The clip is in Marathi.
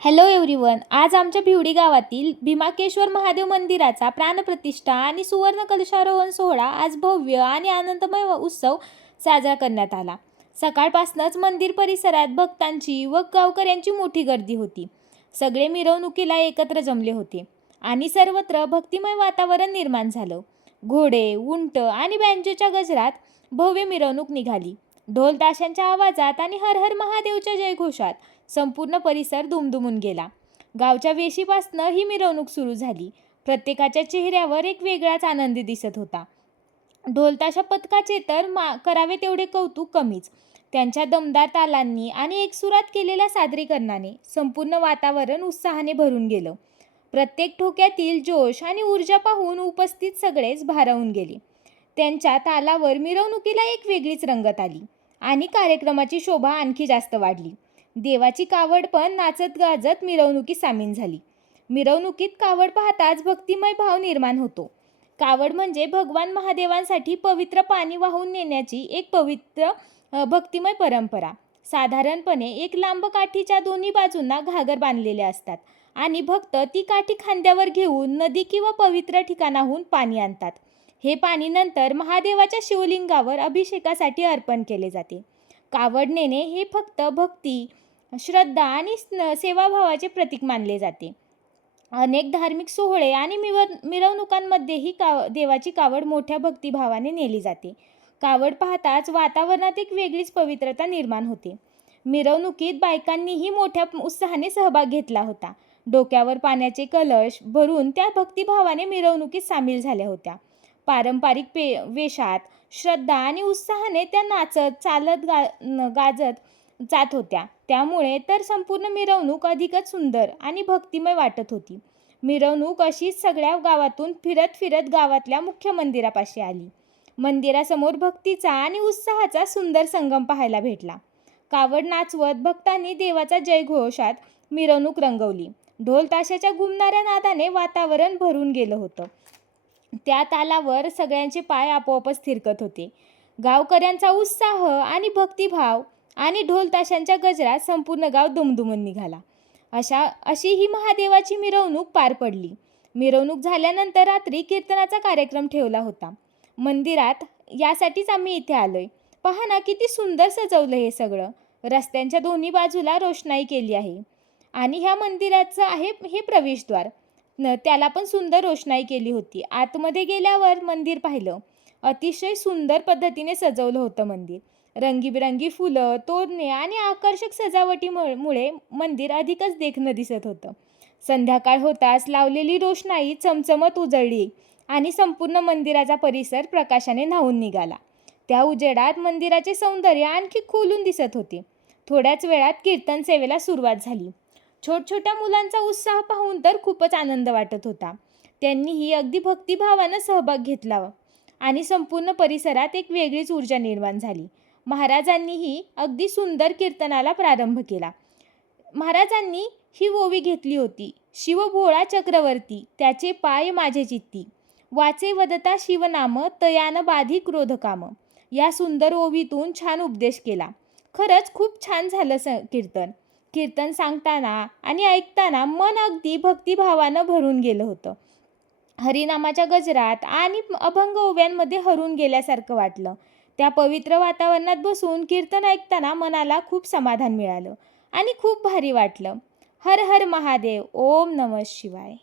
Hello everyone. आज आमच्या भिवडी गावातील भीमाकेश्वर महादेव मंदिराचा प्राणप्रतिष्ठा आणि सुवर्ण कलशारोहण सोहळा आज भव्य आणि आनंदमय उत्सव साजरा करण्यात आला. सकाळपासूनच मंदिर परिसरात भक्तांची व गावकऱ्यांची मोठी गर्दी होती. सगळे मिरवणुकीला एकत्र जमले होते आणि सर्वत्र भक्तिमय वातावरण निर्माण झालं. घोडे, उंट आणि बँजोच्या गजरात भव्य मिरवणूक निघाली. ढोल ताशांच्या आवाजात आणि हर हर महादेवच्या जयघोषात संपूर्ण परिसर दुमदुमून गेला. गावच्या वेशीपासनं ही मिरवणूक सुरू झाली. प्रत्येकाच्या चेहऱ्यावर एक वेगळाच आनंद दिसत होता. ढोलताशा पथकाचे तर करावे तेवढे कौतुक कमीच. त्यांच्या दमदार तालांनी आणि एकसुरात केलेल्या सादरीकरणाने संपूर्ण वातावरण उत्साहाने भरून गेलं. प्रत्येक ठोक्यातील जोश आणि ऊर्जा पाहून उपस्थित सगळेच भारावून गेले. त्यांच्या तालावर मिरवणुकीला एक वेगळीच रंगत आली आणि कार्यक्रमाची शोभा आणखी जास्त वाढली. देवाची कावड पण नाचत गाजत मिरवणुकीत सामील झाली. मिरवणुकीत कावड पाहताच भक्तिमय भाव निर्माण होतो. कावड म्हणजे भगवान महादेवांसाठी पवित्र पाणी वाहून नेण्याची एक पवित्र भक्तिमय परंपरा. साधारणपणे एक लांब काठीच्या दोन्ही बाजूंना घागर बांधलेले असतात आणि भक्त ती काठी खांद्यावर घेऊन नदी किंवा पवित्र ठिकाणाहून पाणी आणतात. हे पाणी नंतर महादेवाच्या शिवलिंगावर अभिषेकासाठी अर्पण केले जाते. कावड नेणे हे फक्त भक्ती, श्रद्धा आणि सेवाभावाचे प्रतीक मानले जाते. अनेक धार्मिक सोहळे आणि मिरवणुकांमध्येही देवाची कावड मोठ्या भक्तिभावाने नेली जाते. कावड पाहताच वातावरणात एक वेगळीच पवित्रता निर्माण होते. मिरवणुकीत बायकांनीही मोठ्या उत्साहाने सहभाग घेतला होता. डोक्यावर पाण्याचे कलश भरून त्या भक्तिभावाने मिरवणुकीत सामील झाल्या होत्या. पारंपरिक वेशात श्रद्धा आणि उत्साहाने त्या नाचत चालत गाजत जात होत्या. त्यामुळे तर संपूर्ण मिरवणूक अधिकच सुंदर आणि भक्तिमय वाटत होती. मिरवणूक अशीच सगळ्या गावातून फिरत फिरत गावातल्या मुख्य मंदिरापाशी आली. मंदिरासमोर भक्तीचा आणि उत्साहाचा सुंदर संगम पाहायला भेटला. कावड नाचवत भक्तांनी देवाचा जयघोषात मिरवणूक रंगवली. ढोल ताशाच्या घुमणाऱ्या नादाने वातावरण भरून गेलं होतं. त्या तालावर सगळ्यांचे पाय आपोआपच थिरकत होते. गावकऱ्यांचा उत्साह आणि भक्तिभाव आणि ढोल ताशांच्या गजरात संपूर्ण गाव दुमदुमून निघाला. अशी ही महादेवाची मिरवणूक पार पडली. मिरवणूक झाल्यानंतर रात्री कीर्तनाचा कार्यक्रम ठेवला होता मंदिरात. यासाठीच आम्ही इथे आलोय. पहा ना, किती सुंदर सजवलं हे सगळं. रस्त्यांच्या दोन्ही बाजूला रोषणाई केली आहे आणि ह्या मंदिराचं आहे हे प्रवेशद्वार. त्याला पण सुंदर रोषणाई केली होती. आतमध्ये गेल्यावर मंदिर पाहिलं. अतिशय सुंदर पद्धतीने सजवलं होतं मंदिर. रंगीबिरंगी फुलं, तोरणे आणि आकर्षक सजावटीमुळे मंदिर अधिकच देखणं दिसत होतं. संध्याकाळ होताच लावलेली रोषणाई चमचमत उजळली आणि संपूर्ण मंदिराचा परिसर प्रकाशाने न्हाऊन निघाला. त्या उजेडात मंदिराचे सौंदर्य आणखी खुलून दिसत होते. थोड्याच वेळात कीर्तन सेवेला सुरुवात झाली. छोट्या मुलांचा उत्साह पाहून तर खूपच आनंद वाटत होता. त्यांनीही अगदी भक्तिभावानं सहभाग घेतला आणि संपूर्ण परिसरात एक वेगळीच ऊर्जा निर्माण झाली. महाराजांनीही अगदी सुंदर कीर्तनाला प्रारंभ केला. महाराजांनी ही ओवी घेतली होती. शिव भोळा चक्रवर्ती, त्याचे पाय माझे चित्ती, वाचे वदता शिवनाम, तयान बाधी क्रोधकाम. या सुंदर ओवीतून छान उपदेश केला. खरंच खूप छान झालं कीर्तन सांगताना आणि ऐकताना मन अगदी भक्तिभावानं भरून गेलं होतं. हरिनामाच्या गजरात आणि अभंग ओव्यांमध्ये हरून गेल्यासारखं वाटलं. त्या पवित्र वातावरणात बसून कीर्तन ऐकताना मनाला खूप समाधान मिळालं आणि खूप भारी वाटलं. हर हर महादेव. ओम नमः शिवाय.